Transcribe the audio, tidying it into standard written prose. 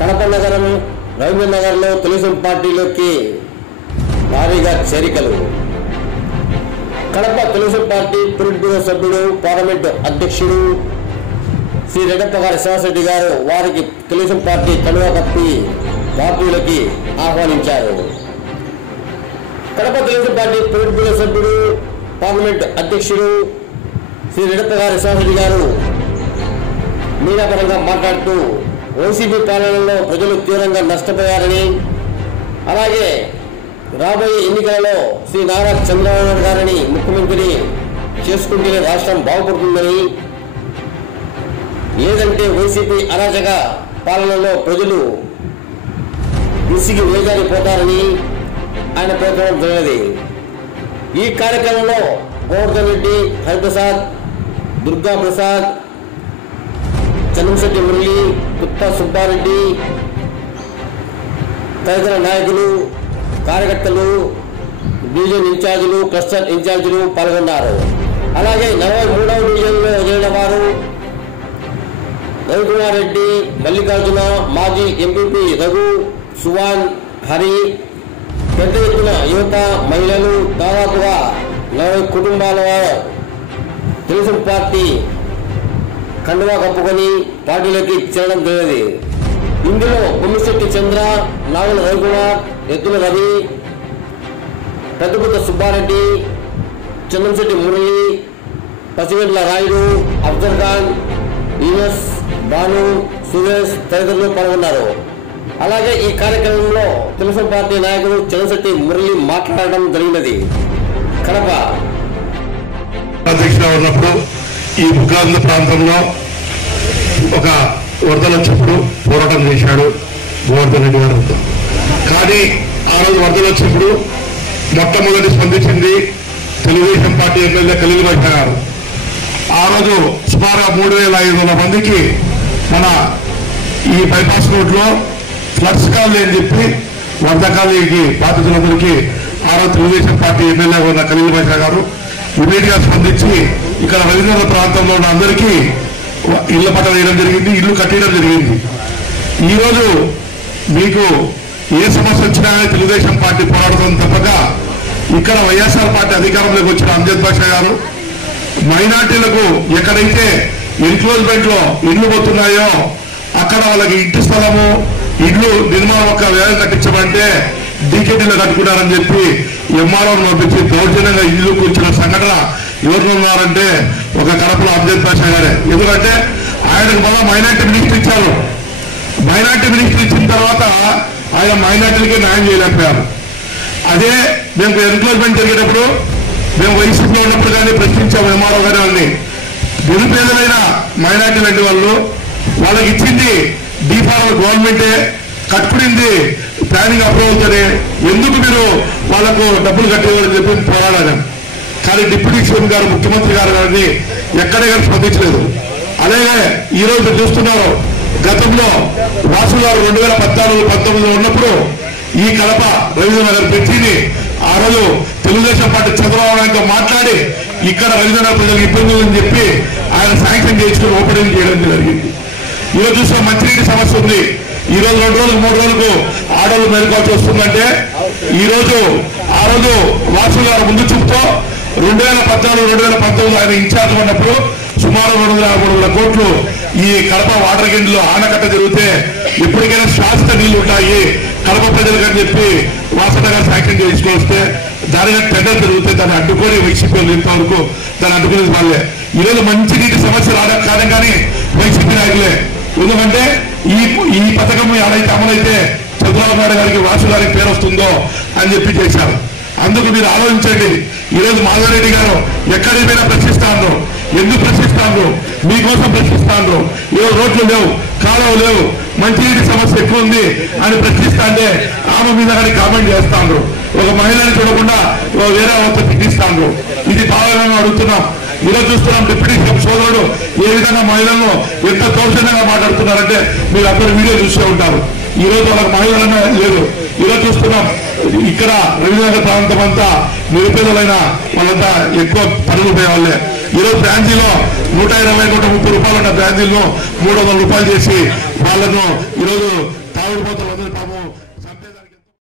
కడప నగరం రవీంద్రనగర్లో తెలుగుదేశం పార్టీలోకి భారీగా చేరికలు. Kadapa Telugu Desam party polit bureau సభ్యుడు, పార్లమెంటు అధ్యక్షుడు శ్రీ రెడ్డప్ప గారి శ్రీనివాసరెడ్డి గారు వారికి తెలుగుదేశం పార్టీ కండువా కప్పి పార్టీలోకి ఆహ్వానించారు. Kadapa Telugu Desam party polit bureau సభ్యుడు, పార్లమెంటు అధ్యక్షుడు శ్రీ రెడ్డప్ప గారి శ్రీనివాసరెడ్డి గారు మీడియాపరంగా మాట్లాడుతూ వైసీపీ పాలనలో ప్రజలు తీవ్రంగా నష్టపోయారని, అలాగే రాబోయే ఎన్నికలలో శ్రీ నారా చంద్రబాబు నాయుడు గారిని ముఖ్యమంత్రి చేసుకుంటేనే రాష్ట్రం బాగుపడుతుందని, లేదంటే వైసీపీ అరాచక పాలనలో ప్రజలు విసిగి వేగారిపోతారని ఆయన పేర్కొనడం జరిగినది. ఈ కార్యక్రమంలో గోవర్ధన్ రెడ్డి, హరిప్రసాద్, దుర్గా ప్రసాద్, చంద్రశెట్టి మురళి, పుత్తా సుబ్బారెడ్డి తదితర నాయకులు, కార్యకర్తలు, డివిజన్ ఇన్ఛార్జీలు, క్లస్టర్ ఇన్ఛార్జీలు పాల్గొన్నారు. అలాగే 43వ డివిజన్లో చేరిన వారు రవికుమార్ రెడ్డి, మల్లికార్జున, మాజీ ఎంపీపీ రఘు, సువాన్, హరి, పెద్ద ఎత్తున యువత, మహిళలు, దాదాపుగా 40 కుటుంబాల వారు తెలుగుదేశం పార్టీ కండువా కప్పుకొని పార్టీలోకి చేరడం జరిగింది. ఇందులో కొమ్మిశెట్టి చంద్ర, నాగుల రవికుమార్, ఎద్దుల రవి, పెద్దపుత్త సుబ్బారెడ్డి, చంద్రశెట్టి మురళి, పసిగెడ్ల రాయుడు, అఫ్జల్ ఖాన్, ఈనస్, భాను, సురేష్ తదితరులు పాల్గొన్నారు. అలాగే ఈ కార్యక్రమంలో తెలుగుదేశం పార్టీ నాయకుడు చంద్రశెట్టి మురళి మాట్లాడడం జరిగినది. కడప అధ్యక్షుడు ఉన్నప్పుడు ఈ బుగ్గాంధ్ర ప్రాంతంలో ఒక వరదలు వచ్చినప్పుడు పోరాటం చేశాడు గోవర్ధన్ రెడ్డి గారు. కానీ ఆ రోజు వరదలు వచ్చినప్పుడు మొట్టమొదటి స్పందించింది తెలుగుదేశం పార్టీ ఎమ్మెల్యే కలిగిబాయి గారు. ఆ రోజు సుమారుగా 3500 మందికి మన ఈ బైపాస్ రోడ్లో ఫ్లడ్స్ కాలనీ అని చెప్పి వరద కాలనీకి బాధితులందరికీ ఆ రోజు తెలుగుదేశం పార్టీ ఎమ్మెల్యే ఉన్న కలిగిబాయి గారు ఇమీడియట్ గా స్పందించి ఇక్కడ రవీంద్రనగర్ ప్రాంతంలో ఉన్న అందరికీ ఇళ్ల పట్ట వేయడం జరిగింది, ఇల్లు కట్టేయడం జరిగింది. ఈరోజు మీకు ఏ సమస్య వచ్చినా తెలుగుదేశం పార్టీ పోరాడుతుంది తప్పక ఇక్కడ వైఎస్ఆర్ పార్టీ అధికారంలోకి వచ్చిన అంజద్ బాషా గారు మైనార్టీలకు ఎక్కడైతే ఎన్క్లోజ్మెంట్ లో ఇళ్లు పోతున్నాయో అక్కడ వాళ్ళకి ఇంటి స్థలము, ఇల్లు నిర్మాణం ఒక వ్యయం కట్టించమంటే డీకేటీలో కట్టుకున్నారని చెప్పి ఎంఆర్ఓను పంపించి దౌర్జన్యంగా ఇల్లు కూర్చున్న సంఘటన ఎవరు ఉన్నారంటే ఒక కడపలో అంజద్ బాషా గారే. ఎందుకంటే ఆయనకు మళ్ళా మైనార్టీ మినిస్టర్ ఇచ్చారు. మైనార్టీ మినిస్టర్ ఇచ్చిన తర్వాత ఆయన మైనార్టీలకి న్యాయం చేయలేకపోయారు. అదే మేము ఎన్క్లోజ్మెంట్ జరిగేటప్పుడు మేము వైసీపీలో ఉన్నప్పుడు కానీ ప్రశ్నించాము ఎంఆర్ఓ గారు అని. నిరుపేదలైన మైనార్టీ లాంటి వాళ్ళకి ఇచ్చింది డీఫార్మర్ గవర్నమెంటే, కట్టుకునింది ప్లానింగ్ అప్రూవల్తోనే, ఎందుకు మీరు వాళ్లకు డబ్బులు కట్టేవారని చెప్పి పోరాడారు. కానీ డిప్యూటీ సీఎం గారు, ముఖ్యమంత్రి గారు గారిని ఎక్కడే కానీ స్పందించలేదు. అలాగే ఈ రోజు మీరు చూస్తున్నారు, గతంలో వాసు గారు 2014-19 ఉన్నప్పుడు ఈ కడప రవీంద్రనగర్ బ్రిడ్జిని ఆ రోజు తెలుగుదేశం పార్టీ చంద్రబాబు నాయుడుతో మాట్లాడి ఇక్కడ రవీంద్రనగర్ ప్రజలకు ఇబ్బంది ఉందని చెప్పి ఆయన శాంక్షన్ చేసుకుని ఓపెనింగ్ చేయడం జరిగింది. ఈరోజు చూసిన మంచినీటి సమస్య ఉంది. ఈ రోజు 2 రోజులకు 3 రోజులకు ఆర్డర్లు మేలుకోవాల్సి వస్తుందంటే ఆ రోజు వాసు గారు ముందు చూపుతో 2014-2019 ఆయన ఇన్ఛార్జ్ ఉన్నప్పుడు సుమారు 253 కోట్లు ఈ కడప వాటర్ గిండ్లో ఆనకట్ట జరిగితే ఎప్పటికైనా శాశ్వత నీళ్లు ఉంటాయి కడప ప్రజలకు అని చెప్పి వాసన గారు శాంక్షన్ చేసుకొస్తే దానిగా టెండర్ జరిగితే దాన్ని అడ్డుకొని వైసీపీ ఇంతవరకు దాన్ని అడ్డుకునేది వాళ్ళే. ఈరోజు మంచి నీటి సమస్య రావడం కారణం కానీ వైసీపీ నాయకులే. ఎందుకంటే ఈ పథకం ఎలాగైతే అమలైతే చంద్రబాబు నాయుడు గారికి, వాసు గారికి పేరు వస్తుందో అని చెప్పి చేశారు. అందుకు మీరు ఆలోచించండి. ఈరోజు మాధవరెడ్డి గారు ఎక్కడికి పోయినా ప్రశ్నిస్తాను, ఎందుకు ప్రశ్నిస్తాను, మీకోసం ప్రశ్నిస్తాను. ఈరోజు రోడ్లు లేవు, కాలువలు లేవు, మంచినీటి సమస్య ఎక్కువ ఉంది అని ప్రశ్నిస్తా అంటే ఆమె మీద కానీ కామెంట్ చేస్తాను. ఒక మహిళని చూడకుండా వేరే వాళ్ళతో తిట్టిస్తాను. ఇది బాగా అడుగుతున్నాం. ఈరోజు చూస్తున్నాం డిప్యూటీ సోదరుడు ఏ విధంగా మహిళలను ఎంత దౌర్జన్యంగా మాట్లాడుతున్నారంటే మీరు అందరూ వీడియో చూస్తూ ఉంటారు. ఈ రోజు వాళ్ళకి మహిళలనే లేదు. ఈరోజు చూస్తున్నాం ఇక్కడ రవీంద్రనగర్ ప్రాంతం అంతా నిరుపేదలైన వాళ్ళంతా ఎక్కువ పనులు పోయే వాళ్ళే. ఈరోజు బ్రాంచీలో 120-130 రూపాయలు ఉన్న బ్రాంచీలను 300 రూపాయలు చేసి వాళ్ళను ఈరోజు ఓడిపోతాం.